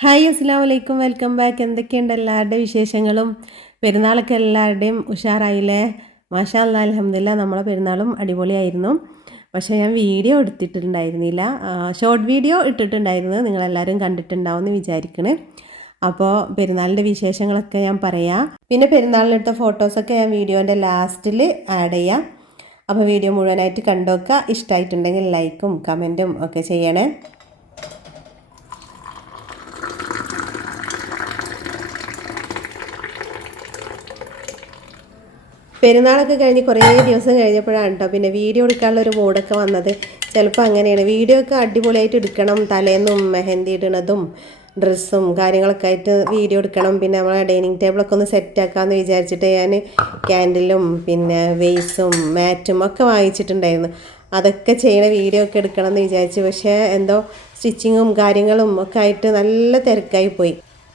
Hi അസ്സലാമു അലൈക്കും welcome back. എന്തൊക്കെയുണ്ട് എല്ലാവരുടെയും വിശേഷങ്ങളും? പെരുന്നാളൊക്കെ എല്ലാവരുടെയും ഉഷാറായില്ലേ? മാഷാ അല്ലാ അൽഹംദുലില്ലാ നമ്മളെ പെരുന്നാളും അടിപൊളിയായിരുന്നു. പക്ഷേ ഞാൻ വീഡിയോ എടുത്തിട്ടുണ്ടായിരുന്നില്ല, ഷോർട്ട് വീഡിയോ ഇട്ടിട്ടുണ്ടായിരുന്നു. നിങ്ങളെല്ലാവരും കണ്ടിട്ടുണ്ടാവുമെന്ന് വിചാരിക്കണേ. അപ്പോൾ പെരുന്നാളിൻ്റെ വിശേഷങ്ങളൊക്കെ ഞാൻ പറയാം. പിന്നെ പെരുന്നാളിനെടുത്ത ഫോട്ടോസൊക്കെ ഞാൻ വീഡിയോൻ്റെ ലാസ്റ്റിൽ ആഡ് ചെയ്യാം. അപ്പോൾ വീഡിയോ മുഴുവനായിട്ട് കണ്ടുവെക്കുക. ഇഷ്ടമായിട്ടുണ്ടെങ്കിൽ ലൈക്കും കമൻറ്റും ഒക്കെ ചെയ്യണേ. പെരുന്നാളൊക്കെ കഴിഞ്ഞ് കുറേ ദിവസം കഴിഞ്ഞപ്പോഴാണ് കേട്ടോ പിന്നെ വീഡിയോ എടുക്കാനുള്ളൊരു മൂഡൊക്കെ വന്നത്. ചിലപ്പോൾ അങ്ങനെയാണ്, വീഡിയോ ഒക്കെ അടിപൊളിയായിട്ട് എടുക്കണം, തലേന്നും മെഹന്തി ഇടുന്നതും ഡ്രസ്സും കാര്യങ്ങളൊക്കെ ആയിട്ട് വീഡിയോ എടുക്കണം. പിന്നെ നമ്മളെ ഡൈനിങ് ടേബിളൊക്കെ ഒന്ന് സെറ്റാക്കാമെന്ന് വിചാരിച്ചിട്ട് ഞാൻ ക്യാൻഡിലും പിന്നെ വെയ്സും മാറ്റും ഒക്കെ വാങ്ങിച്ചിട്ടുണ്ടായിരുന്നു. അതൊക്കെ ചെയ്യണ വീഡിയോ ഒക്കെ എടുക്കണം എന്ന് വിചാരിച്ചു. പക്ഷേ എന്തോ സ്റ്റിച്ചിങ്ങും കാര്യങ്ങളും ഒക്കെ ആയിട്ട് നല്ല തിരക്കായി പോയി.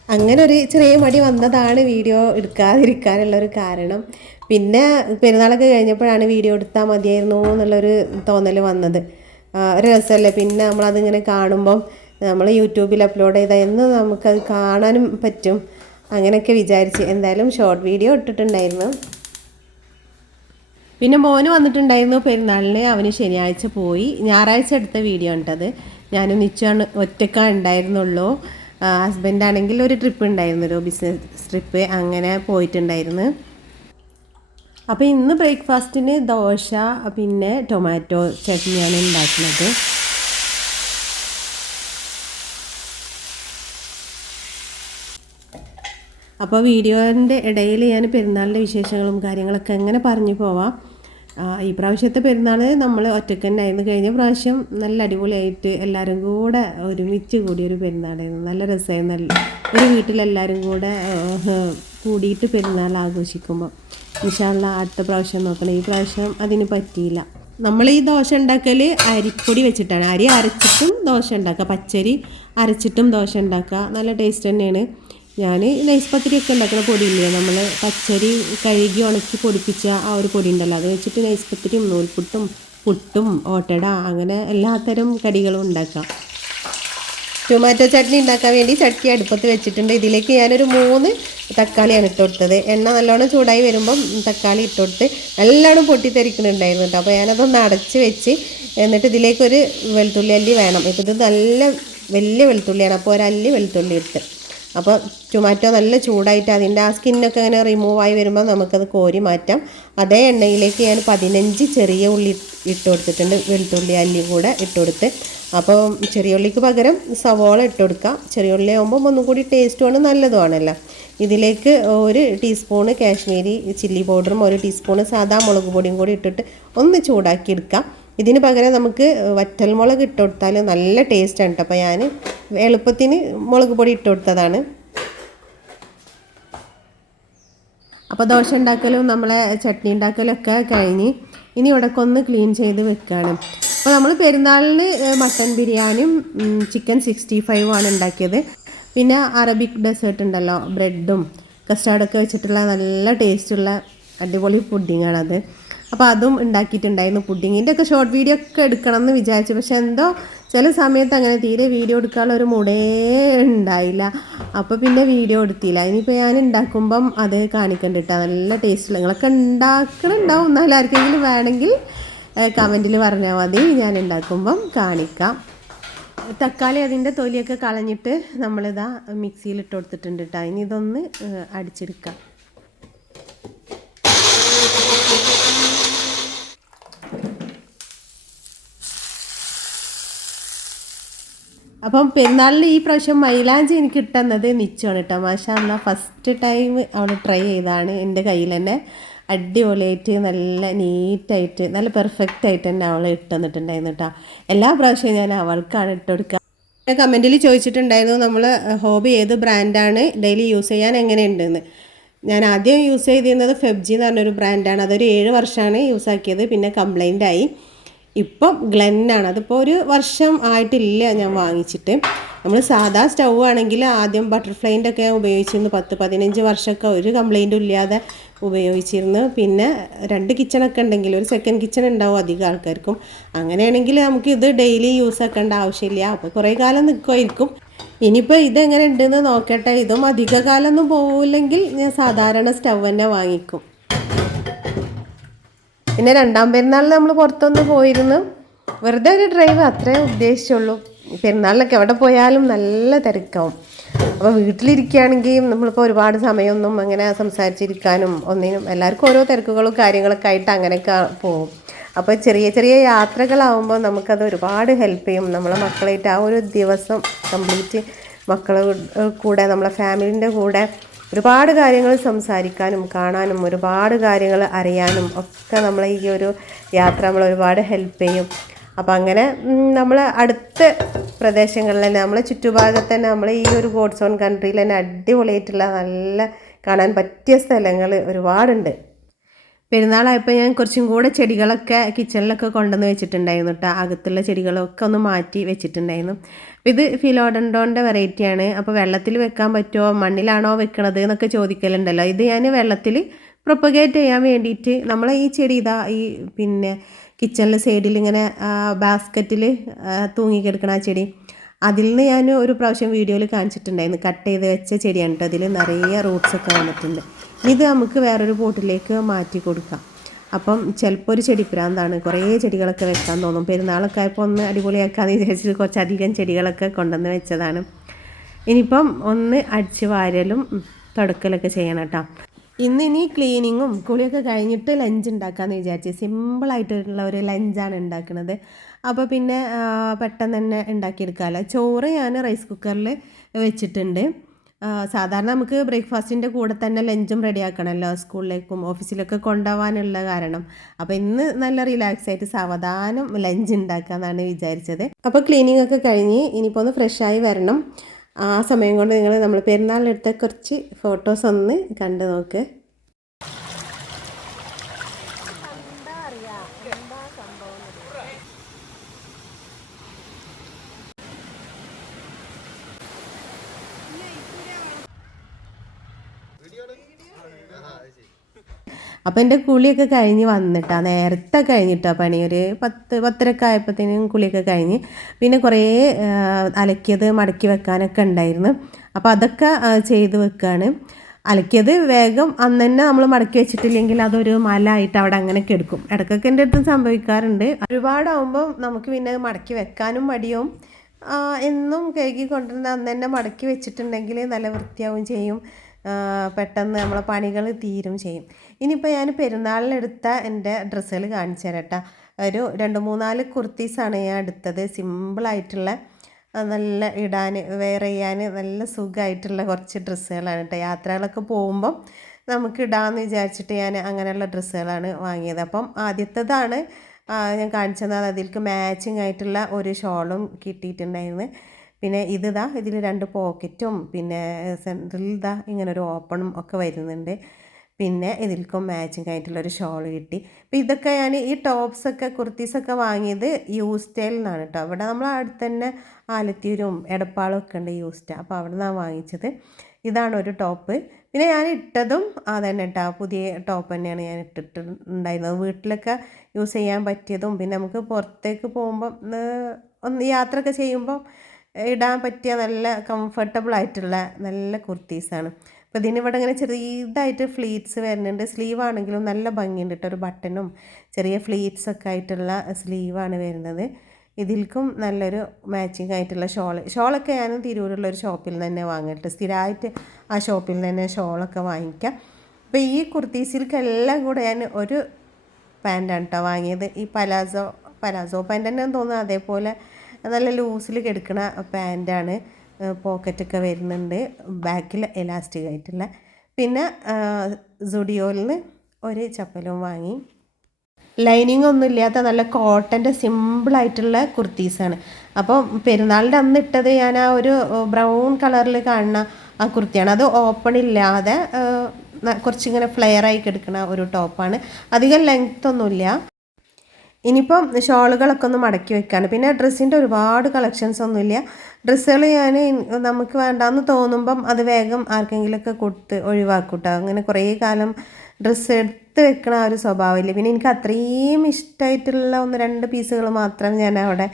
അങ്ങനെ ഒരു ചെറിയ മടി വന്നതാണ് വീഡിയോ എടുക്കാതിരിക്കാനുള്ളൊരു കാരണം. പിന്നെ പെരുന്നാളൊക്കെ കഴിഞ്ഞപ്പോഴാണ് വീഡിയോ എടുത്താൽ മതിയായിരുന്നു എന്നുള്ളൊരു തോന്നൽ വന്നത്. ഒരു രസമല്ലേ, പിന്നെ നമ്മളതിങ്ങനെ കാണുമ്പം നമ്മൾ യൂട്യൂബിൽ അപ്ലോഡ് ചെയ്താൽ നമുക്കത് കാണാനും പറ്റും. അങ്ങനെയൊക്കെ വിചാരിച്ച് എന്തായാലും ഷോർട്ട് വീഡിയോ ഇട്ടിട്ടുണ്ടായിരുന്നു. പിന്നെ മോന് വന്നിട്ടുണ്ടായിരുന്നു പെരുന്നാളിന്. അവന് ശനിയാഴ്ച പോയി, ഞായറാഴ്ച എടുത്ത വീഡിയോ ഉണ്ടത്. ഞാനും നിശ്ചയാണ് ഒറ്റക്കാണ് ഉണ്ടായിരുന്നുള്ളൂ. ഹസ്ബൻഡാണെങ്കിൽ ഒരു ട്രിപ്പ് ഉണ്ടായിരുന്നു, ഒരു ബിസിനസ് ട്രിപ്പ്, അങ്ങനെ പോയിട്ടുണ്ടായിരുന്നു. അപ്പോൾ ഇന്ന് ബ്രേക്ക്ഫാസ്റ്റിന് ദോശ പിന്നെ ടൊമാറ്റോ ചട്നിയാണ് ഉണ്ടാക്കുന്നത്. അപ്പോൾ വീഡിയോൻ്റെ ഇടയിൽ ഞാൻ പെരുന്നാളിൻ്റെ വിശേഷങ്ങളും കാര്യങ്ങളൊക്കെ എങ്ങനെ പറഞ്ഞു പോവാം. ഈ പ്രാവശ്യത്തെ പെരുന്നാൾ നമ്മൾ ഒറ്റയ്ക്ക് തന്നെ ആയിരുന്നു. കഴിഞ്ഞ പ്രാവശ്യം നല്ല അടിപൊളിയായിട്ട് എല്ലാവരും കൂടെ ഒരുമിച്ച് കൂടിയൊരു പെരുന്നാളായിരുന്നു. നല്ല രസമായിരുന്നു. ഒരു വീട്ടിലെല്ലാവരും കൂടെ കൂടിയിട്ട് പെരുന്നാൾ ആഘോഷിക്കുമ്പോൾ ഇൻഷാ അല്ലാഹ് അടുത്ത പ്രാവശ്യം നോക്കണം. ഈ പ്രാവശ്യം അതിന് പറ്റിയില്ല. നമ്മൾ ഈ ദോശ ഉണ്ടാക്കൽ അരിപ്പൊടി വെച്ചിട്ടാണ്. അരി അരച്ചിട്ടും ദോശ ഉണ്ടാക്കുക, പച്ചരി അരച്ചിട്ടും ദോശ ഉണ്ടാക്കുക. നല്ല ടേസ്റ്റ് തന്നെയാണ്. ഞാൻ നൈസ് പത്തിരിയൊക്കെ ഉണ്ടാക്കുന്ന പൊടിയില്ലേ, നമ്മൾ പച്ചരി കഴുകി ഉണക്കി പൊടിപ്പിച്ച ആ ഒരു പൊടി ഉണ്ടല്ലോ, അത് വെച്ചിട്ട് നൈസ് പത്തിരിയും നൂൽപുട്ടും പുട്ടും ഓട്ടട അങ്ങനെ എല്ലാത്തരം കടികളും ഉണ്ടാക്കാം. ടൊമാറ്റോ ചട്നി ഉണ്ടാക്കാൻ വേണ്ടി ചട്ടി അടുപ്പത്ത് വെച്ചിട്ടുണ്ട്. ഇതിലേക്ക് ഞാനൊരു 3 തക്കാളിയാണ് ഇട്ട് കൊടുത്തത്. എണ്ണ നല്ലോണം ചൂടായി വരുമ്പം തക്കാളി ഇട്ട് കൊടുത്ത് നല്ലോണം പൊട്ടിത്തെറിക്കുന്നുണ്ടായിരുന്നു കേട്ടോ. അപ്പോൾ ഞാനതൊന്ന് അടച്ച് വെച്ച് എന്നിട്ട് ഇതിലേക്കൊരു വെളുത്തുള്ളി അല്ലി വേണം. ഇപ്പോൾ ഇത് നല്ല വലിയ വെളുത്തുള്ളിയാണ്, അപ്പോൾ ഒരല്ലി വെളുത്തുള്ളി ഇട്ട്. അപ്പോൾ ടൊമാറ്റോ നല്ല ചൂടായിട്ട് അതിൻ്റെ ആ സ്കിന്നൊക്കെ അങ്ങനെ റിമൂവായി വരുമ്പോൾ നമുക്കത് കോരി മാറ്റാം. അതേ എണ്ണയിലേക്ക് ഞാൻ 15 ചെറിയ ഉള്ളി ഇട്ട് കൊടുത്തിട്ടുണ്ട്, വെളുത്തുള്ളി അല്ലിയും കൂടെ ഇട്ട് കൊടുത്ത്. അപ്പോൾ ചെറിയ ഉള്ളിക്ക് പകരം സവോള ഇട്ട് കൊടുക്കാം. ചെറിയ ഉള്ളി ആകുമ്പോൾ ഒന്നും കൂടി ടേസ്റ്റുമാണ്, നല്ലതുമാണല്ലോ. ഇതിലേക്ക് 1 ടീസ്പൂണ് കാശ്മീരി ചില്ലി പൗഡറും 1 ടീസ്പൂണ് സാദാ മുളക് പൊടിയും കൂടി ഇട്ടിട്ട് ഒന്ന് ചൂടാക്കി എടുക്കാം. ഇതിന് പകരം നമുക്ക് വറ്റൽമുളക് ഇട്ട് കൊടുത്താൽ നല്ല ടേസ്റ്റാണ് കേട്ടോ. അപ്പോൾ ഞാൻ എളുപ്പത്തിന് മുളക് പൊടി ഇട്ട് കൊടുത്തതാണ്. അപ്പോൾ ദോശ ഉണ്ടാക്കലും നമ്മളെ ചട്നി ഉണ്ടാക്കലും ഒക്കെ കഴിഞ്ഞ് ഇനി ഇവിടെയൊക്കെ ഒന്ന് ക്ലീൻ ചെയ്ത് വെക്കുകയാണ്. അപ്പോൾ നമ്മൾ പെരുന്നാളിന് മട്ടൻ ബിരിയാണിയും ചിക്കൻ 65 ആണ് ഉണ്ടാക്കിയത്. പിന്നെ അറബിക് ഡെസേർട്ട് ഉണ്ടല്ലോ, ബ്രെഡും കസ്റ്റാർഡൊക്കെ വെച്ചിട്ടുള്ള നല്ല ടേസ്റ്റുള്ള അടിപൊളി പുഡിങ്ങാണത്. അപ്പോൾ അതും ഉണ്ടാക്കിയിട്ടുണ്ടായിരുന്നു. പുഡിങ്ങിൻ്റെ ഒക്കെ ഷോർട്ട് വീഡിയോ ഒക്കെ എടുക്കണം എന്ന് വിചാരിച്ചു. പക്ഷെ എന്തോ ചില സമയത്ത് അങ്ങനെ തീരെ വീഡിയോ എടുക്കാനുള്ള ഒരു മൂടേ ഉണ്ടായില്ല. അപ്പോൾ പിന്നെ വീഡിയോ എടുത്തില്ല. ഇനിയിപ്പോൾ ഞാൻ ഉണ്ടാക്കുമ്പം അത് കാണിക്കണ്ടിട്ടാ, നല്ല ടേസ്റ്റുള്ള. നിങ്ങളൊക്കെ ഉണ്ടാക്കണുണ്ടാവും, എന്നാലും ആർക്കെങ്കിലും വേണമെങ്കിൽ കമൻറ്റിൽ പറഞ്ഞാൽ മതി, ഞാൻ ഉണ്ടാക്കുമ്പം കാണിക്കാം. തക്കാളി അതിൻ്റെ തൊലിയൊക്കെ കളഞ്ഞിട്ട് നമ്മളിതാ മിക്സിയിൽ ഇട്ട് കൊടുത്തിട്ടുണ്ട് കേട്ടോ. ഇനി ഇതൊന്ന് അടിച്ചെടുക്കാം. അപ്പം പെരുന്നാളിൽ ഈ പ്രാവശ്യം മൈലാഞ്ചി എനിക്ക് ഇട്ടുന്നത് നിശ്ചയമാണ് കേട്ടോ. മാഷാ അല്ലാഹ് ഫസ്റ്റ് ടൈം അവൾ ട്രൈ ചെയ്താണ്. എൻ്റെ കയ്യിൽ തന്നെ അടിപൊളിയായിട്ട് നല്ല നീറ്റായിട്ട് നല്ല പെർഫെക്റ്റ് ആയിട്ട് തന്നെ അവൾ ഇട്ട് തന്നിട്ടുണ്ടായിരുന്നു കേട്ടോ. എല്ലാ പ്രാവശ്യവും ഞാൻ അവൾക്കാണ് ഇട്ട് കൊടുക്കുക. കമൻറ്റിൽ ചോദിച്ചിട്ടുണ്ടായിരുന്നു നമ്മൾ ഹോബി ഏത് ബ്രാൻഡാണ്, ഡെയിലി യൂസ് ചെയ്യാൻ എങ്ങനെയുണ്ടെന്ന്. ഞാൻ ആദ്യം യൂസ് ചെയ്തിരുന്നത് ഫെബ്ജി എന്ന് പറഞ്ഞൊരു ബ്രാൻഡാണ്. അതൊരു 7 വർഷമാണ് യൂസ് ആക്കിയത്. പിന്നെ കംപ്ലൈൻ്റ് ആയി. ഇപ്പം ഗ്ലെന്നാണ്. അതിപ്പോൾ 1 വർഷം ആയിട്ടില്ല ഞാൻ വാങ്ങിച്ചിട്ട്. നമ്മൾ സാധാ സ്റ്റൗ ആണെങ്കിൽ ആദ്യം ബട്ടർഫ്ലൈൻ്റെ ഒക്കെ ഉപയോഗിച്ചിരുന്നു. 10-15 വർഷമൊക്കെ ഒരു കംപ്ലൈൻറ്റും ഇല്ലാതെ ഉപയോഗിച്ചിരുന്നു. പിന്നെ 2 കിച്ചണൊക്കെ ഉണ്ടെങ്കിൽ ഒരു സെക്കൻഡ് കിച്ചൺ ഉണ്ടാവും അധികം ആൾക്കാർക്കും. അങ്ങനെയാണെങ്കിൽ നമുക്ക് ഇത് ഡെയിലി യൂസ് ആക്കേണ്ട ആവശ്യമില്ല. അപ്പോൾ കുറേ കാലം നിൽക്കുമായിരിക്കും. ഇനിയിപ്പോൾ ഇതെങ്ങനെ ഉണ്ടെന്ന് നോക്കട്ടെ. ഇതും അധിക കാലമൊന്നും പോവില്ലെങ്കിൽ ഞാൻ സാധാരണ സ്റ്റവ് തന്നെ വാങ്ങിക്കും. പിന്നെ രണ്ടാം പെരുന്നാളിൽ നമ്മൾ പുറത്തൊന്ന് പോയിരുന്നു, വെറുതെ ഒരു ഡ്രൈവ്, അത്രേ ഉദ്ദേശിച്ചുള്ളൂ. പെരുന്നാളിലൊക്കെ എവിടെ പോയാലും നല്ല തിരക്കാവും. അപ്പോൾ വീട്ടിലിരിക്കുകയാണെങ്കിൽ നമ്മളിപ്പോൾ ഒരുപാട് സമയമൊന്നും അങ്ങനെ സംസാരിച്ചിരിക്കാനും ഒന്നിനും, എല്ലാവർക്കും ഓരോ തിരക്കുകളും കാര്യങ്ങളൊക്കെ ആയിട്ട് അങ്ങനെയൊക്കെ പോകും. അപ്പോൾ ചെറിയ ചെറിയ യാത്രകളാവുമ്പോൾ നമുക്കത് ഒരുപാട് ഹെൽപ്പ് ചെയ്യും. നമ്മളെ മക്കളായിട്ട് ആ ഒരു ദിവസം കംപ്ലീറ്റ് മക്കളെ കൂടെ നമ്മളെ ഫാമിലിൻ്റെ കൂടെ ഒരുപാട് കാര്യങ്ങൾ സംസാരിക്കാനും കാണാനും ഒരുപാട് കാര്യങ്ങൾ അറിയാനും ഒക്കെ നമ്മളെ ഈ ഒരു യാത്ര നമ്മൾ ഒരുപാട് ഹെൽപ്പ് ചെയ്യും. അപ്പോൾ അങ്ങനെ നമ്മൾ അടുത്ത പ്രദേശങ്ങളിൽ തന്നെ നമ്മളെ ചുറ്റുഭാഗത്ത് തന്നെ നമ്മൾ ഈ ഒരു ഗോഡ്സ് ഓൺ കൺട്രിയിൽ തന്നെ അടിപൊളിയായിട്ടുള്ള നല്ല കാണാൻ പറ്റിയ സ്ഥലങ്ങൾ ഒരുപാടുണ്ട്. പെരുന്നാളായപ്പോൾ ഞാൻ കുറച്ചും കൂടെ ചെടികളൊക്കെ കിച്ചണിലൊക്കെ കൊണ്ടുവന്ന് വെച്ചിട്ടുണ്ടായിരുന്നു കേട്ടോ. അകത്തുള്ള ചെടികളൊക്കെ ഒന്ന് മാറ്റി വെച്ചിട്ടുണ്ടായിരുന്നു. ഇത് ഫിലോഡൻഡോൻ്റെ വെറൈറ്റിയാണ്. അപ്പോൾ വെള്ളത്തിൽ വെക്കാൻ പറ്റുമോ, മണ്ണിലാണോ വെക്കണത് എന്നൊക്കെ ചോദിക്കലുണ്ടല്ലോ. ഇത് ഞാൻ വെള്ളത്തിൽ പ്രൊപ്പഗേറ്റ് ചെയ്യാൻ വേണ്ടിയിട്ട് നമ്മളെ ഈ ചെടി ഇതാ ഈ പിന്നെ കിച്ചണിലെ സൈഡിൽ ഇങ്ങനെ ബാസ്ക്കറ്റിൽ തൂങ്ങിക്കിടക്കണ ആ ചെടി, അതിൽ നിന്ന് ഞാൻ ഒരു പ്രാവശ്യം വീഡിയോയിൽ കാണിച്ചിട്ടുണ്ടായിരുന്നു. കട്ട് ചെയ്ത് വെച്ച ചെടിയാണ് കേട്ടോ. അതിൽ നിറയെ റൂട്ട്സൊക്കെ വന്നിട്ടുണ്ട്. ഇത് നമുക്ക് വേറൊരു പോട്ടിലേക്ക് മാറ്റി കൊടുക്കാം. അപ്പം ചിലപ്പോൾ ഒരു ചെടി പ്രാന്താണ്, കുറേ ചെടികളൊക്കെ വെക്കാൻ തോന്നും. പെരുന്നാളൊക്കെ ആയപ്പോൾ ഒന്ന് അടിപൊളിയാക്കാമെന്ന് വിചാരിച്ചിട്ട് കുറച്ചധികം ചെടികളൊക്കെ കൊണ്ടുവന്ന് വെച്ചതാണ്. ഇനിയിപ്പം ഒന്ന് അടിച്ച് വാരലും തുടക്കലൊക്കെ ചെയ്യണം കേട്ടോ. ഇനി ക്ലീനിങ്ങും കുളിയൊക്കെ കഴിഞ്ഞിട്ട് ലഞ്ച് ഉണ്ടാക്കാമെന്ന് വിചാരിച്ച് സിമ്പിളായിട്ടുള്ള ഒരു ലഞ്ചാണ് ഉണ്ടാക്കുന്നത്. അപ്പോൾ പിന്നെ പെട്ടെന്ന് തന്നെ ഉണ്ടാക്കിയെടുക്കാമല്ലോ. ചോറ് ഞാൻ റൈസ് കുക്കറിൽ വെച്ചിട്ടുണ്ട്. സാധാരണ നമുക്ക് ബ്രേക്ക്ഫാസ്റ്റിൻ്റെ കൂടെ തന്നെ ലഞ്ചും റെഡിയാക്കണമല്ലോ, സ്കൂളിലേക്കും ഓഫീസിലൊക്കെ കൊണ്ടുപോകാനുള്ള കാരണം. അപ്പോൾ ഇന്ന് നല്ല റിലാക്സ് ആയിട്ട് സാവധാനം ലഞ്ച് ഉണ്ടാക്കാമെന്നാണ് വിചാരിച്ചത്. അപ്പോൾ ക്ലീനിങ് ഒക്കെ കഴിഞ്ഞ് ഇനിയിപ്പോൾ ഒന്ന് ഫ്രഷായി വരണം. ആ സമയം കൊണ്ട് നിങ്ങൾ നമ്മൾ പെരുന്നാളിലെടുത്ത കുറച്ച് ഫോട്ടോസ് ഒന്ന് കണ്ടു നോക്ക്. അപ്പോൾ എൻ്റെ കുളിയൊക്കെ കഴിഞ്ഞ് വന്നിട്ടാണ്, നേരത്തെ കഴിഞ്ഞിട്ടാണ് പണി. ഒരു 10-10:30 ആയപ്പോഴത്തേനും കുളിയൊക്കെ കഴിഞ്ഞ്. പിന്നെ കുറേ അലക്കിയത് മടക്കി വെക്കാനൊക്കെ ഉണ്ടായിരുന്നു. അപ്പോൾ അതൊക്കെ ചെയ്ത് വെക്കുകയാണ്. അലക്കിയത് വേഗം അന്ന് തന്നെ നമ്മൾ മടക്കി വെച്ചിട്ടില്ലെങ്കിൽ അതൊരു മലയായിട്ട് അവിടെ അങ്ങനെ കിടക്കും. ഇടയ്ക്കൊക്കെ എൻ്റെ അടുത്ത് സംഭവിക്കാറുണ്ട്. ഒരുപാടാവുമ്പോൾ നമുക്ക് പിന്നെ മടക്കി വെക്കാനും മടിയാവും. എന്നും കഴുകി കൊണ്ടുവരുന്ന അന്ന് തന്നെ മടക്കി വെച്ചിട്ടുണ്ടെങ്കിൽ നല്ല വൃത്തിയാവും ചെയ്യും. പെട്ടെന്ന് നമ്മളെ പണികൾ തീരും ചെയ്യും. ഇനിയിപ്പോൾ ഞാൻ പെരുന്നാളിനെടുത്ത എൻ്റെ ഡ്രസ്സുകൾ കാണിച്ചു തരാം കേട്ടോ. ഒരു 2-3-4 കുർത്തീസാണ് ഞാൻ എടുത്തത്. സിമ്പിളായിട്ടുള്ള നല്ല ഇടാൻ വെയർ ചെയ്യാൻ നല്ല സുഖമായിട്ടുള്ള കുറച്ച് ഡ്രസ്സുകളാണ് കേട്ടോ. യാത്രകളൊക്കെ പോകുമ്പം നമുക്ക് ഇടാമെന്ന് വിചാരിച്ചിട്ട് ഞാൻ അങ്ങനെയുള്ള ഡ്രസ്സുകളാണ് വാങ്ങിയത്. അപ്പം ആദ്യത്തേതാണ് ഞാൻ കാണിച്ചത്. അതിലേക്ക് മാച്ചിങ് ആയിട്ടുള്ള ഒരു ഷോളും കിട്ടിയിട്ടുണ്ടായിരുന്നു. പിന്നെ ഇതിൽ 2 പോക്കറ്റും പിന്നെ സെൻറ്ററിൽ ഇങ്ങനൊരു ഓപ്പണും ഒക്കെ വരുന്നുണ്ട്. പിന്നെ ഇതിൽക്കും മാച്ചിങ് ആയിട്ടുള്ളൊരു ഷോൾ കിട്ടി. അപ്പോൾ ഇതൊക്കെ ഞാൻ ഈ ടോപ്സൊക്കെ കുർത്തീസൊക്കെ വാങ്ങിയത് യൂസ്റ്റൈൽ നിന്നാണ് കേട്ടോ. അവിടെ നമ്മൾ അടുത്ത് തന്നെ ആലത്തിയൂരും എടപ്പാളും ഒക്കെ ഉണ്ട് യൂസ്റ്റ. അപ്പോൾ അവിടെ നിന്നാണ് വാങ്ങിച്ചത്. ഇതാണ് ഒരു ടോപ്പ്. പിന്നെ ഞാൻ ഇട്ടതും അതന്നെ കേട്ടോ, പുതിയ ടോപ്പ് തന്നെയാണ് ഞാൻ ഇട്ടിട്ടുണ്ടായിരുന്നത്. വീട്ടിലൊക്കെ യൂസ് ചെയ്യാൻ പറ്റിയതും പിന്നെ നമുക്ക് പുറത്തേക്ക് പോകുമ്പം ഒന്ന് യാത്രയൊക്കെ ചെയ്യുമ്പം ഇടാൻ പറ്റിയ നല്ല കംഫർട്ടബിൾ ആയിട്ടുള്ള നല്ല കുർത്തീസാണ്. അപ്പോൾ ഇതിനിവിടെ ഇങ്ങനെ ചെറിയതായിട്ട് ഫ്ലീറ്റ്സ് വരുന്നുണ്ട്. സ്ലീവ് ആണെങ്കിലും നല്ല ഭംഗിയുണ്ട് കേട്ടോ. ഒരു ബട്ടണും ചെറിയ ഫ്ലീറ്റ്സൊക്കെ ആയിട്ടുള്ള സ്ലീവാണ് വരുന്നത്. ഇതിൽക്കും നല്ലൊരു മാച്ചിങ് ആയിട്ടുള്ള ഷോളൊക്കെ ഞാൻ തിരൂരുള്ള ഒരു ഷോപ്പിൽ നിന്ന് തന്നെ വാങ്ങിയിട്ട് സ്ഥിരമായിട്ട് ആ ഷോപ്പിൽ നിന്ന് തന്നെ ഷോളൊക്കെ വാങ്ങിക്കാം. അപ്പോൾ ഈ കുർത്തീസിൽക്കെല്ലാം കൂടെ ഞാൻ ഒരു പാൻറ്റാണ് കേട്ടോ വാങ്ങിയത്. ഈ പലാസോ പാൻറ്റ് തന്നെ തോന്നുന്നു. അതേപോലെ നല്ല ലൂസിൽ കിടക്കുന്ന പാൻറ്റാണ്. പോക്കറ്റൊക്കെ വരുന്നുണ്ട്, ബാക്കിൽ എലാസ്റ്റിക് ആയിട്ടുള്ള. പിന്നെ സുഡിയോയിൽ നിന്ന് ഒരു ചപ്പലും വാങ്ങി. ലൈനിങ് ഒന്നും ഇല്ലാത്ത നല്ല കോട്ടൻ്റെ സിമ്പിളായിട്ടുള്ള കുർത്തീസാണ്. അപ്പോൾ പെരുന്നാളിൻ്റെ അന്ന് ഇട്ടത് ഞാൻ ആ ഒരു ബ്രൗൺ കളറിൽ കാണുന്ന ആ കുർത്തിയാണ്. അത് ഓപ്പൺ ഇല്ലാതെ കുറച്ചിങ്ങനെ ഫ്ലെയറായി കിടക്കുന്ന ഒരു ടോപ്പാണ്. അധികം ലെങ്ത് ഒന്നുമില്ല. ഇനിയിപ്പം ഷോളുകളൊക്കെ ഒന്ന് മടക്കി വെക്കുകയാണ്. പിന്നെ ഡ്രസ്സിൻ്റെ ഒരുപാട് കളക്ഷൻസ് ഒന്നുമില്ല. ഡ്രസ്സുകൾ ഞാൻ നമുക്ക് വേണ്ടാന്ന് തോന്നുമ്പം അത് വേഗം ആർക്കെങ്കിലുമൊക്കെ കൊടുത്ത് ഒഴിവാക്കൂട്ടോ. അങ്ങനെ കുറേ കാലം ഡ്രസ്സ് എടുത്ത് വെക്കണ ആ ഒരു സ്വഭാവമില്ല. പിന്നെ എനിക്ക് അത്രയും ഇഷ്ടമായിട്ടുള്ള 1-2 പീസുകൾ മാത്രം ഞാൻ അവിടെ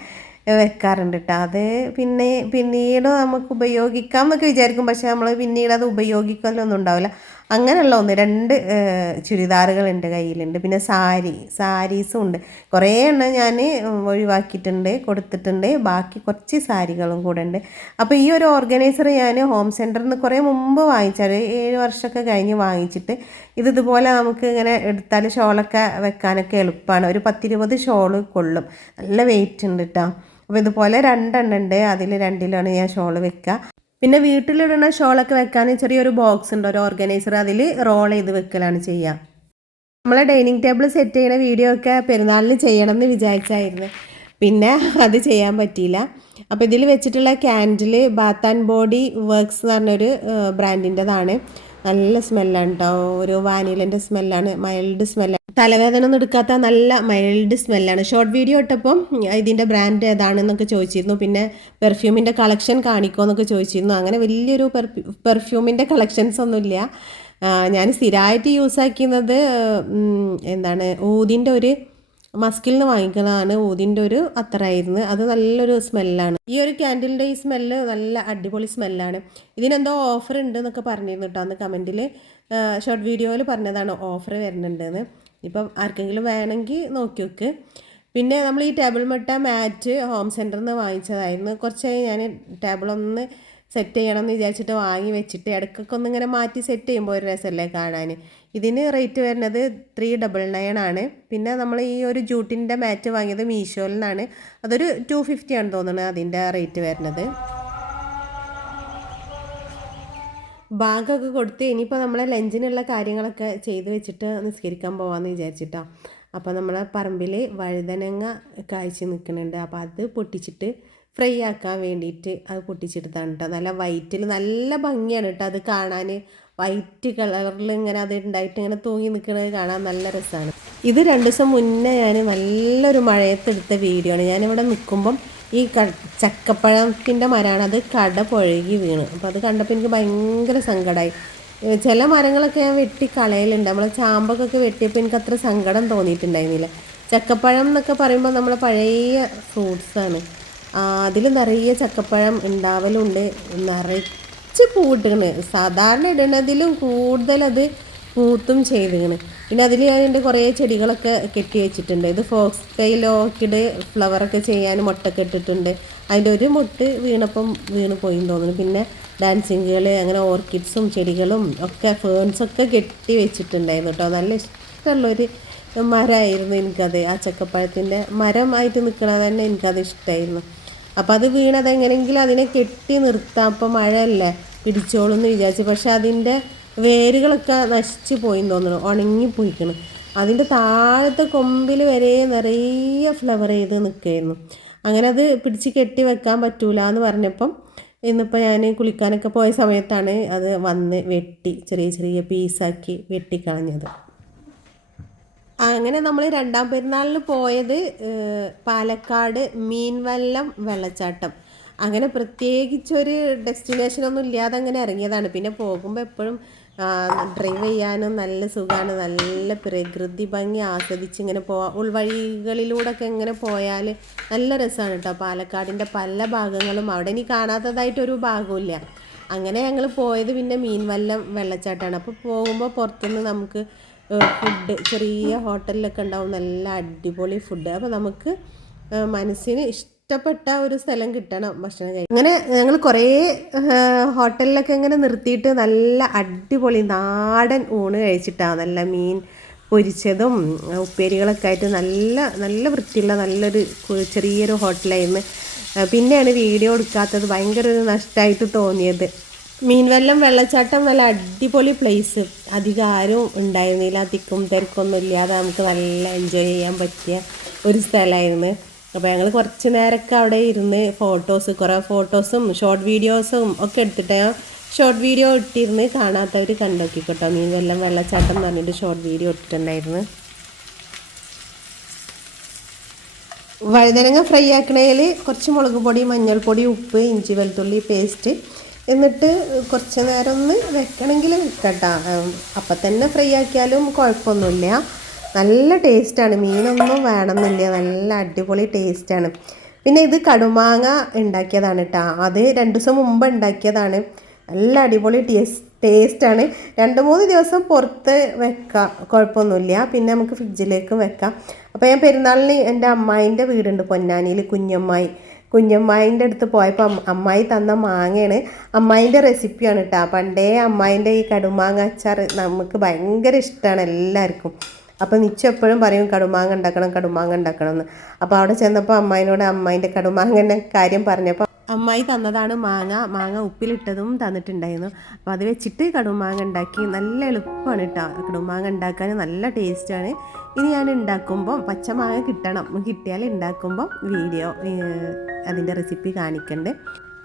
വെക്കാറുണ്ട് കേട്ടോ. അത് പിന്നീട് നമുക്ക് ഉപയോഗിക്കാം എന്നൊക്കെ വിചാരിക്കും, പക്ഷെ നമ്മൾ പിന്നീട് അത് ഉപയോഗിക്കലൊന്നും ഉണ്ടാവില്ല. അങ്ങനെയുള്ള 1-2 ചുരിദാറുകളുണ്ട് കയ്യിലുണ്ട്. പിന്നെ സാരീസും ഉണ്ട്. കുറേ എണ്ണം ഞാൻ ഒഴിവാക്കിയിട്ടുണ്ട്, കൊടുത്തിട്ടുണ്ട്. ബാക്കി കുറച്ച് സാരികളും കൂടെ ഉണ്ട്. അപ്പോൾ ഈ ഒരു ഓർഗനൈസർ ഞാൻ ഹോം സെൻറ്ററിൽ നിന്ന് കുറേ മുമ്പ് വാങ്ങിച്ചാൽ 7 വർഷമൊക്കെ കഴിഞ്ഞ് വാങ്ങിച്ചിട്ട് ഇതുപോലെ നമുക്ക് ഇങ്ങനെ എടുത്താൽ ഷോളൊക്കെ വെക്കാനൊക്കെ എളുപ്പമാണ്. ഒരു 10-20 ഷോള് കൊള്ളും. നല്ല വെയിറ്റ് ഉണ്ട് കേട്ടോ. അപ്പോൾ ഇതുപോലെ 2 എണ്ണം ഉണ്ട്. അതിൽ 2ലാണ് ഞാൻ ഷോള് വെക്കുക. പിന്നെ വീട്ടിലിടുന്ന ഷോളൊക്കെ വെക്കാൻ ചെറിയൊരു ബോക്സ് ഉണ്ട്, ഒരു ഓർഗനൈസർ. അതിൽ റോൾ ചെയ്ത് വെക്കലാണ് ചെയ്യുക. നമ്മളെ ഡൈനിങ് ടേബിൾ സെറ്റ് ചെയ്യുന്ന വീഡിയോ ഒക്കെ പെരുന്നാളിന് ചെയ്യണം എന്ന് വിചാരിച്ചായിരുന്നു, പിന്നെ അത് ചെയ്യാൻ പറ്റിയില്ല. അപ്പോൾ ഇതിൽ വെച്ചിട്ടുള്ള candle Baat and body works എന്ന് പറഞ്ഞൊരു ബ്രാൻഡിൻ്റെതാണ്. നല്ല സ്മെല്ലാണ് കേട്ടോ. ഒരു വാനിലൻ്റെ സ്മെല്ലാണ്, മൈൽഡ് സ്മെല്ലാണ്. തലവേദന ഒന്നും എടുക്കാത്ത നല്ല മൈൽഡ് സ്മെല്ലാണ്. ഷോർട്ട് വീഡിയോ ഇട്ടപ്പം ഇതിൻ്റെ ബ്രാൻഡ് ഏതാണെന്നൊക്കെ ചോദിച്ചിരുന്നു. പിന്നെ പെർഫ്യൂമിൻ്റെ കളക്ഷൻ കാണിക്കുമോ എന്നൊക്കെ ചോദിച്ചിരുന്നു. അങ്ങനെ വലിയൊരു പെർഫ്യൂമിൻ്റെ കളക്ഷൻസ് ഒന്നുമില്ല. ഞാൻ സ്ഥിരമായിട്ട് യൂസാക്കുന്നത് എന്താണ്, ഊതിൻ്റെ ഒരു മസ്കിൽ നിന്ന് വാങ്ങിക്കുന്നതാണ്. ഊതിൻ്റെ ഒരു അത്തറായിരുന്നു. അത് നല്ലൊരു സ്മെല്ലാണ്. ഈ ഒരു ക്യാൻഡിലിൻ്റെ ഈ സ്മെല്ല് നല്ല അടിപൊളി സ്മെല്ലാണ്. ഇതിനെന്തോ ഓഫർ ഉണ്ട് എന്നൊക്കെ പറഞ്ഞിരുന്നു കേട്ടോ. അന്ന് കമൻറ്റിൽ ഷോർട്ട് വീഡിയോയിൽ പറഞ്ഞതാണ് ഓഫർ വരുന്നുണ്ടെന്ന്. ഇപ്പം ആർക്കെങ്കിലും വേണമെങ്കിൽ നോക്കി നോക്ക്. പിന്നെ നമ്മൾ ഈ ടേബിൾ മട്ട മാറ്റ് ഹോം സെൻറ്ററിൽ നിന്ന് വാങ്ങിച്ചതായിരുന്നു. കുറച്ചായി ഞാൻ ടേബിളൊന്ന് സെറ്റ് ചെയ്യണം എന്ന് വിചാരിച്ചിട്ട് വാങ്ങി വെച്ചിട്ട് ഇടയ്ക്കൊക്കെ ഒന്നിങ്ങനെ മാറ്റി സെറ്റ് ചെയ്യുമ്പോൾ ഒരു രസമല്ലേ കാണാൻ. ഇതിന് റേറ്റ് വരുന്നത് 399 ആണ്. പിന്നെ നമ്മൾ ഈ ഒരു ജൂട്ടിൻ്റെ മാറ്റ് വാങ്ങിയത് മീഷോയിൽ നിന്നാണ്. അതൊരു 250 ആണ് തോന്നുന്നത് അതിൻ്റെ റേറ്റ് വരുന്നത്. ബാഗൊക്കെ കൊടുത്ത് ഇനിയിപ്പോൾ നമ്മളെ ലഞ്ചിനുള്ള കാര്യങ്ങളൊക്കെ ചെയ്ത് വെച്ചിട്ട് നിസ്കരിക്കാൻ പോകാമെന്ന് വിചാരിച്ചിട്ടാണ്. അപ്പോൾ നമ്മളെ പറമ്പിൽ വഴുതനങ്ങ കായ്ച്ച് നിൽക്കുന്നുണ്ട്. അപ്പോൾ അത് പൊട്ടിച്ചിട്ട് ഫ്രൈ ആക്കാൻ വേണ്ടിയിട്ട് അത് പൊട്ടിച്ചെടുത്താണ് കേട്ടോ. നല്ല വൈറ്റിൽ നല്ല ഭംഗിയാണ് കേട്ടോ അത് കാണാൻ. വൈറ്റ് കളറിൽ ഇങ്ങനെ അത് ഉണ്ടായിട്ട് ഇങ്ങനെ തൂങ്ങി നിൽക്കുന്നത് കാണാൻ നല്ല രസമാണ്. ഇത് 2 ദിവസം മുന്നേ ഞാൻ നല്ലൊരു മഴയത്തെടുത്ത വീഡിയോ ആണ്. ഞാനിവിടെ നിൽക്കുമ്പം ഈ ചക്കപ്പഴത്തിൻ്റെ മരമാണ്, അത് കട പുഴകി വീണ്. അപ്പോൾ അത് കണ്ടപ്പോൾ എനിക്ക് ഭയങ്കര സങ്കടമായി. ചില മരങ്ങളൊക്കെ ഞാൻ വെട്ടി കളയലുണ്ട്. നമ്മളെ ചാമ്പക്കൊക്കെ വെട്ടിയപ്പോൾ എനിക്ക് അത്ര സങ്കടം തോന്നിയിട്ടുണ്ടായിരുന്നില്ല. ചക്കപ്പഴം എന്നൊക്കെ പറയുമ്പോൾ നമ്മളെ പഴയ ഫ്രൂട്ട്സാണ്. അതിൽ നിറയെ ചക്കപ്പഴം ഉണ്ടാവലുണ്ട്, നിറച്ച് പൂവിട്ടിക്കണ്. സാധാരണ ഇടുന്നതിലും കൂടുതൽ അത് പൂത്തും ചെയ്തിക്കണ്. പിന്നെ അതിൽ ഞാൻ എൻ്റെ കുറേ ചെടികളൊക്കെ കെട്ടി വെച്ചിട്ടുണ്ട്. ഇത് ഫോക്സ് ടെയിൽ ഓർക്കിഡ് ഫ്ലവറൊക്കെ ചെയ്യാൻ മുട്ടൊക്കെ ഇട്ടിട്ടുണ്ട്. അതിൻ്റെ ഒരു മുട്ട് വീണപ്പം വീണ് പോയി തോന്നുന്നു. പിന്നെ ഡാൻസിങ്ങുകൾ, അങ്ങനെ ഓർക്കിഡ്സും ചെടികളും ഒക്കെ ഫേൺസൊക്കെ കെട്ടി വെച്ചിട്ടുണ്ടായിരുന്നു കേട്ടോ. നല്ല ഇഷ്ടമുള്ളൊരു മരമായിരുന്നു എനിക്കത്. ആ ചക്കപ്പഴത്തിൻ്റെ മരമായിട്ട് നിൽക്കണത് തന്നെ എനിക്കത് ഇഷ്ടമായിരുന്നു. അപ്പോൾ അത് വീണത് എങ്ങനെയെങ്കിലും അതിനെ കെട്ടി നിർത്താം, അപ്പോൾ മഴയല്ലേ പിടിച്ചോളും എന്ന് വിചാരിച്ചു. പക്ഷെ അതിൻ്റെ വേരുകളൊക്കെ നശിച്ച് പോയി തോന്നുന്നു, ഉണങ്ങിപ്പോയിക്കണം. അതിൻ്റെ താഴത്തെ കൊമ്പിൽ വരെ നിറയെ ഫ്ലവർ ചെയ്ത് നിൽക്കുകയായിരുന്നു. അങ്ങനെ അത് പിടിച്ച് കെട്ടി വെക്കാൻ പറ്റൂല എന്ന് പറഞ്ഞപ്പം ഇന്നിപ്പോൾ ഞാൻ കുളിക്കാനൊക്കെ പോയ സമയത്താണ് അത് വന്ന് വെട്ടി ചെറിയ ചെറിയ പീസാക്കി വെട്ടിക്കളഞ്ഞത്. അങ്ങനെ നമ്മൾ 2ാം പെരുന്നാളിന് പോയത് പാലക്കാട് മീൻവല്ലം വെള്ളച്ചാട്ടം. അങ്ങനെ പ്രത്യേകിച്ചൊരു ഡെസ്റ്റിനേഷനൊന്നും ഇല്ലാതെ അങ്ങനെ ഇറങ്ങിയതാണ്. പിന്നെ പോകുമ്പോൾ എപ്പോഴും ഡ്രൈവ് ചെയ്യാനും നല്ല സുഖമാണ്. നല്ല പ്രകൃതി ഭംഗി ആസ്വദിച്ച് ഇങ്ങനെ പോവാം. ഉൾവഴികളിലൂടെയൊക്കെ ഇങ്ങനെ പോയാൽ നല്ല രസമാണ് കേട്ടോ. പാലക്കാടിൻ്റെ പല ഭാഗങ്ങളും അവിടെ ഇനി കാണാത്തതായിട്ടൊരു ഭാഗമില്ല. അങ്ങനെ ഞങ്ങൾ പോയത് പിന്നെ മീൻവല്ലം വെള്ളച്ചാട്ടമാണ്. അപ്പോൾ പോകുമ്പോൾ പുറത്തുനിന്ന് നമുക്ക് ഫുഡ് ചെറിയ ഹോട്ടലിലൊക്കെ ഉണ്ടാവും, നല്ല അടിപൊളി ഫുഡ്. അപ്പോൾ നമുക്ക് മനസ്സിന് ഇഷ്ടപ്പെട്ട ഒരു സ്ഥലം കിട്ടണം ഭക്ഷണം കഴിക്കാൻ. അങ്ങനെ ഞങ്ങൾ കുറേ ഹോട്ടലിലൊക്കെ ഇങ്ങനെ നിർത്തിയിട്ട് നല്ല അടിപൊളി നാടൻ ഊണ് കഴിച്ചിട്ടാണ്. നല്ല മീൻ പൊരിച്ചതും ഉപ്പേരികളൊക്കെ ആയിട്ട് നല്ല നല്ല വൃത്തിയുള്ള നല്ലൊരു ചെറിയൊരു ഹോട്ടലായിരുന്നു. പിന്നെയാണ് വീഡിയോ എടുക്കാത്തത്, ഭയങ്കര ഒരു നഷ്ടമായിട്ട് തോന്നിയത്. മീൻവല്ലം വെള്ളച്ചാട്ടം നല്ല അടിപൊളി പ്ലേസ്. അധികം ആരും ഉണ്ടായിരുന്നില്ല, തിക്കും തിരക്കൊന്നും ഇല്ലാതെ നമുക്ക് നല്ല എൻജോയ് ചെയ്യാൻ പറ്റിയ ഒരു സ്ഥലമായിരുന്നു. അപ്പോൾ ഞങ്ങൾ കുറച്ച് നേരമൊക്കെ അവിടെ ഇരുന്ന് കുറേ ഫോട്ടോസും ഷോർട്ട് വീഡിയോസും ഒക്കെ എടുത്തിട്ട് ഷോർട്ട് വീഡിയോ ഇട്ടിരുന്ന് കാണാത്തവർ കണ്ടോക്കിക്കോട്ടോ. മീൻവല്ലം വെള്ളച്ചാട്ടം എന്ന് പറഞ്ഞിട്ട് ഷോർട്ട് വീഡിയോ ഇട്ടിട്ടുണ്ടായിരുന്നു. വഴുതനങ്ങ ഫ്രൈ ആക്കണതിൽ കുറച്ച് മുളക് പൊടി, മഞ്ഞൾപ്പൊടി, ഉപ്പ്, ഇഞ്ചി വെളുത്തുള്ളി പേസ്റ്റ്, എന്നിട്ട് കുറച്ച് നേരം ഒന്ന് വെക്കണമെങ്കിൽ വെക്കട്ടോ. അപ്പം തന്നെ ഫ്രൈ ആക്കിയാലും കുഴപ്പമൊന്നുമില്ല. നല്ല ടേസ്റ്റാണ്. മീനൊന്നും വേണമെന്നില്ല, നല്ല അടിപൊളി ടേസ്റ്റാണ്. പിന്നെ ഇത് കടുമാങ്ങ ഉണ്ടാക്കിയതാണ് കേട്ടോ. അത് 2 ദിവസം മുമ്പ് ഉണ്ടാക്കിയതാണ്. നല്ല അടിപൊളി ടേസ്റ്റാണ്. 2-3 ദിവസം പുറത്ത് വെക്കാം, കുഴപ്പമൊന്നുമില്ല. പിന്നെ നമുക്ക് ഫ്രിഡ്ജിലേക്കും വെക്കാം. അപ്പോൾ ഞാൻ പെരുന്നാളിന് എൻ്റെ അമ്മായിൻ്റെ വീടുണ്ട് പൊന്നാനിയിൽ, കുഞ്ഞമ്മായിൻ്റെ അടുത്ത് പോയപ്പോൾ അമ്മായി തന്ന മാങ്ങയാണ്. അമ്മായിൻ്റെ റെസിപ്പിയാണ് കേട്ടോ. പണ്ടേ അമ്മായിൻ്റെ ഈ കടുമാങ്ങ അച്ചാർ നമുക്ക് ഭയങ്കര ഇഷ്ടമാണ് എല്ലാവർക്കും. അപ്പോൾ നിശ്ചയം എപ്പോഴും പറയും കടുമാങ്ങ ഉണ്ടാക്കണം എന്ന്. അപ്പോൾ അവിടെ ചെന്നപ്പോൾ അമ്മായിനോട് അമ്മായിൻ്റെ കടുമാങ്ങൻ്റെ കാര്യം പറഞ്ഞപ്പോൾ അമ്മായി തന്നതാണ് മാങ്ങ ഉപ്പിലിട്ടതും തന്നിട്ടുണ്ടായിരുന്നു. അപ്പോൾ അത് വെച്ചിട്ട് കടുമാങ്ങ ഉണ്ടാക്കി. നല്ല എളുപ്പമാണ് കേട്ടോ കടുമാങ്ങ ഉണ്ടാക്കാൻ, നല്ല ടേസ്റ്റാണ്. ഇനി ഞാൻ ഉണ്ടാക്കുമ്പോൾ പച്ചമാങ്ങ കിട്ടിയാൽ ഉണ്ടാക്കുമ്പോൾ വീഡിയോ അതിൻ്റെ റെസിപ്പി കാണിക്കണ്ട്.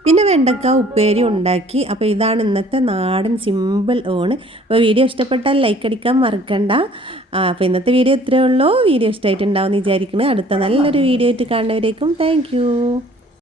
പിന്നെ വെണ്ടക്ക ഉപ്പേരി ഉണ്ടാക്കി. അപ്പോൾ ഇതാണ് ഇന്നത്തെ നാടൻ സിമ്പിൾ ഊണ്. അപ്പോൾ വീഡിയോ ഇഷ്ടപ്പെട്ടാൽ ലൈക്ക് അടിക്കാൻ മറക്കണ്ട. അപ്പോൾ ഇന്നത്തെ വീഡിയോ ഇത്രയേ ഉള്ളൂ. വീഡിയോ ഇഷ്ടമായിട്ടുണ്ടാവും എന്ന് വിചാരിക്കുന്നത്. അടുത്ത നല്ലൊരു വീഡിയോ ആയിട്ട് കാണുന്നവരേക്കും താങ്ക് യു.